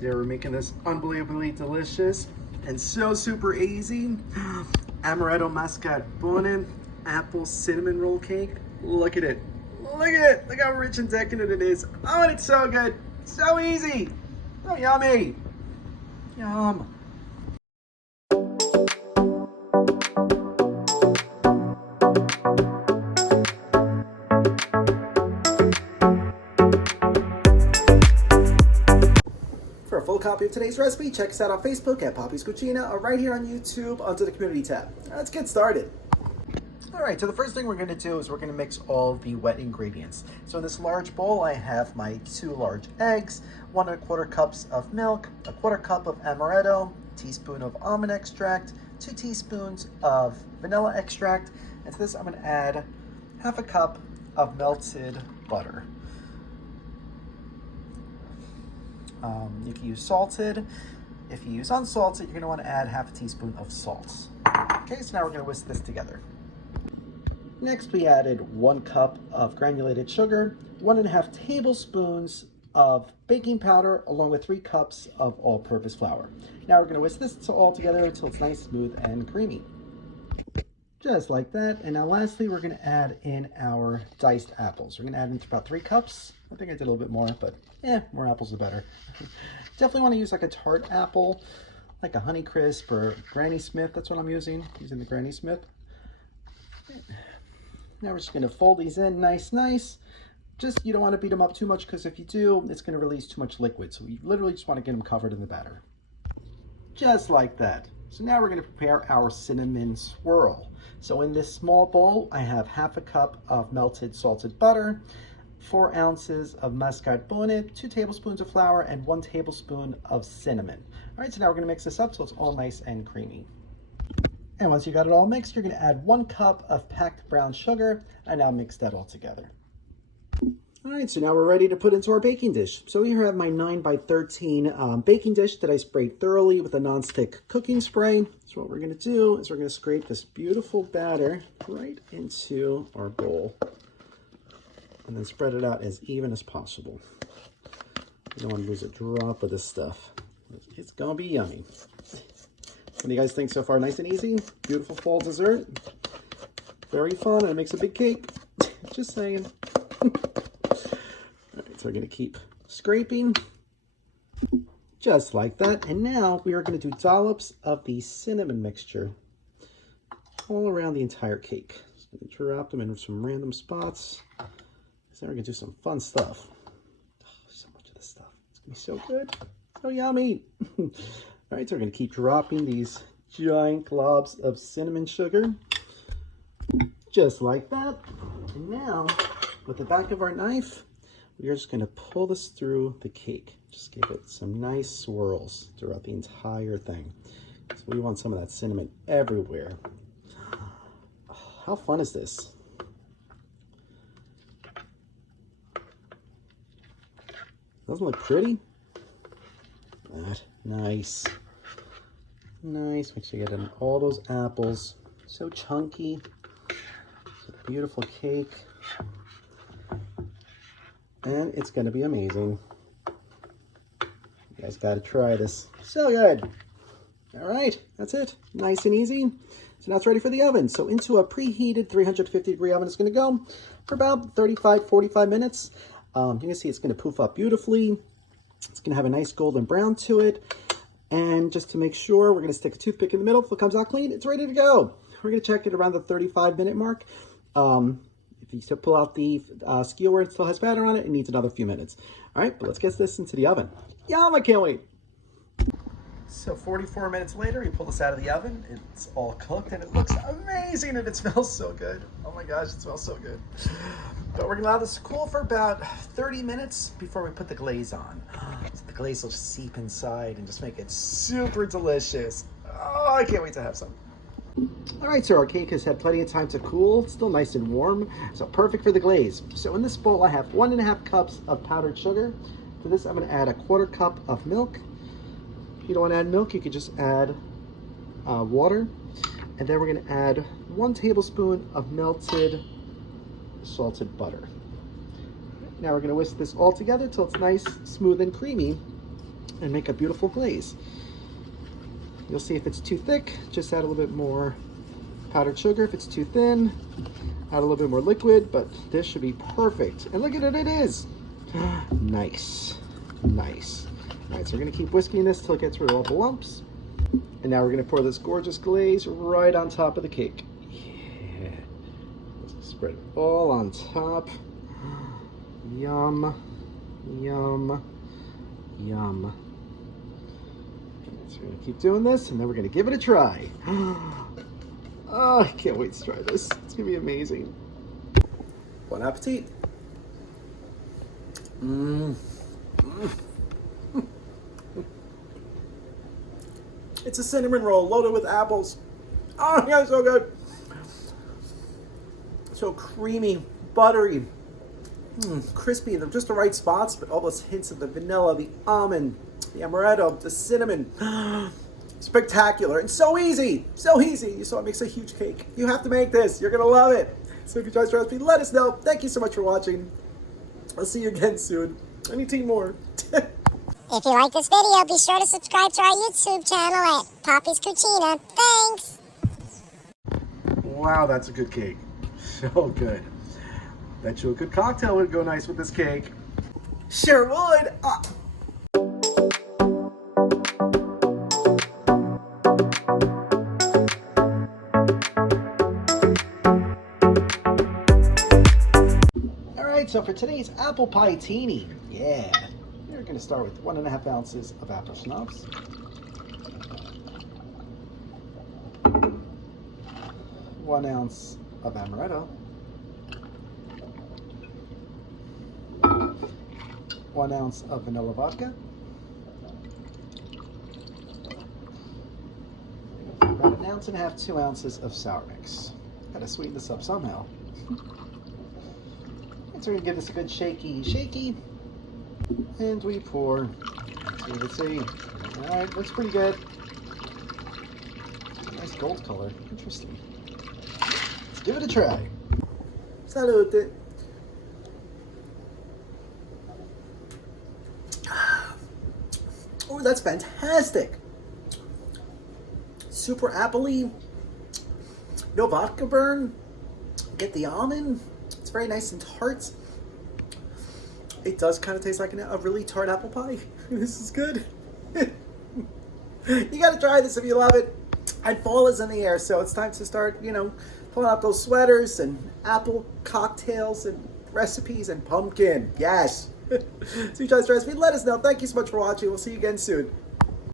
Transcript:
Today we're making this unbelievably delicious and so super easy Amaretto Mascarpone apple cinnamon roll cake. Look at it. Look at it. Look how rich and decadent it is. Oh, and it's so good. So easy. So yummy. Yum. For a full copy of today's recipe, check us out on Facebook at Poppy's Cucina or right here on YouTube under the community tab. Let's get started. All right, so the first thing we're gonna do is we're gonna mix all the wet ingredients. So in this large bowl, I have my 2 large eggs, 1 1/4 cups of milk, 1/4 cup of amaretto, teaspoon of almond extract, 2 teaspoons of vanilla extract, and to this I'm gonna add 1/2 cup of melted butter. You can use salted. If you use unsalted, you're gonna wanna add 1/2 teaspoon of salt. Okay, so now we're gonna whisk this together. Next, we added 1 cup of granulated sugar, 1 1/2 tablespoons of baking powder, along with 3 cups of all-purpose flour. Now we're gonna whisk this all together until it's nice, smooth, and creamy. Just like that. And now lastly, we're gonna add in our diced apples. We're gonna add in about 3 cups. I think I did a little bit more, but more apples the better. Definitely wanna use like a tart apple, like a Honeycrisp or Granny Smith. That's what I'm using the Granny Smith. Now we're just gonna fold these in nice. Just, you don't wanna beat them up too much because if you do, it's gonna release too much liquid. So we literally just wanna get them covered in the batter. Just like that. So now we're gonna prepare our cinnamon swirl. So in this small bowl, I have 1/2 cup of melted salted butter, 4 ounces of mascarpone, 2 tablespoons of flour, and 1 tablespoon of cinnamon. All right, so now we're gonna mix this up so it's all nice and creamy. And once you got it all mixed, you're gonna add 1 cup of packed brown sugar and now mix that all together. All right, so now we're ready to put into our baking dish. So here I have my 9 by 13 baking dish that I sprayed thoroughly with a nonstick cooking spray. So what we're gonna do is we're gonna scrape this beautiful batter right into our bowl and then spread it out as even as possible. You don't wanna lose a drop of this stuff. It's gonna be yummy. What do you guys think so far? Nice and easy? Beautiful fall dessert. Very fun, and it makes a big cake. Just saying. All right, so we're gonna keep scraping. Just like that. And now we are gonna do dollops of the cinnamon mixture all around the entire cake. Just gonna drop them in some random spots. So we're gonna do some fun stuff. Oh, so much of this stuff. It's gonna be so good. So yummy. All right, so we're gonna keep dropping these giant globs of cinnamon sugar, just like that. And now, with the back of our knife, we are just gonna pull this through the cake. Just give it some nice swirls throughout the entire thing. So we want some of that cinnamon everywhere. How fun is this? Doesn't it look pretty? Nice. Nice. Make sure you get in all those apples. So chunky. It's a beautiful cake. And it's going to be amazing. You guys got to try this. So good. All right. That's it. Nice and easy. So now it's ready for the oven. So into a preheated 350-degree oven, it's going to go for about 35-45 minutes. You can see it's going to poof up beautifully. It's going to have a nice golden brown to it. And just to make sure, we're going to stick a toothpick in the middle. If it comes out clean, it's ready to go. We're going to check it around the 35-minute mark. If you still pull out the skewer, it still has batter on it. It needs another few minutes. All right, but let's get this into the oven. Yum, I can't wait. So 44 minutes later, we pull this out of the oven. It's all cooked and it looks amazing and it smells so good. Oh my gosh, it smells so good. But we're gonna allow this to cool for about 30 minutes before we put the glaze on. So the glaze will just seep inside and just make it super delicious. Oh, I can't wait to have some. All right, so our cake has had plenty of time to cool. It's still nice and warm, so perfect for the glaze. So in this bowl, I have 1 1/2 cups of powdered sugar. To this, I'm gonna add 1/4 cup of milk. If you don't want to add milk, you could just add water. And then we're going to add 1 tablespoon of melted salted butter. Now we're going to whisk this all together till it's nice, smooth, and creamy. and make a beautiful glaze. You'll see if it's too thick, just add a little bit more powdered sugar. If it's too thin, add a little bit more liquid, but this should be perfect. And look at it, it is. Nice, nice. All right, so we're gonna keep whisking this till it gets rid of all the lumps. And now we're gonna pour this gorgeous glaze right on top of the cake. Yeah, spread it all on top. Yum, yum, yum. So we're gonna keep doing this, and then we're gonna give it a try. Oh, I can't wait to try this. It's gonna be amazing. Bon appetit. It's a cinnamon roll loaded with apples. Oh, yeah, so good. So creamy, buttery, crispy in just the right spots, but all those hints of the vanilla, the almond, the amaretto, the cinnamon. Spectacular and so easy, so easy. You saw it makes a huge cake. You have to make this. You're gonna love it. So if you try this recipe, let us know. Thank you so much for watching. I'll see you again soon. I need to eat more. If you like this video, be sure to subscribe to our YouTube channel at Poppy's Cucina. Thanks! Wow, that's a good cake. So good. Bet you a good cocktail would go nice with this cake. Sure would. Alright, so for today's apple pie teeny, yeah. We're going to start with 1.5 ounces of apple schnapps, 1 ounce of amaretto, 1 ounce of vanilla vodka, about 1.5 ounces, 2 ounces of sour mix. Gotta sweeten this up somehow. And so we're gonna give this a good shaky. And we pour. Let's see. All right, looks pretty good. Nice gold color. Interesting. Let's give it a try. Salute. Oh, that's fantastic. Super appley. No vodka burn. Get the almond. It's very nice and tart. It does kind of taste like a really tart apple pie. This is good. You gotta try this if you love it. And fall is in the air, so it's time to start, pulling out those sweaters and apple cocktails and recipes and pumpkin. Yes. So you try this recipe, let us know. Thank you so much for watching. We'll see you again soon.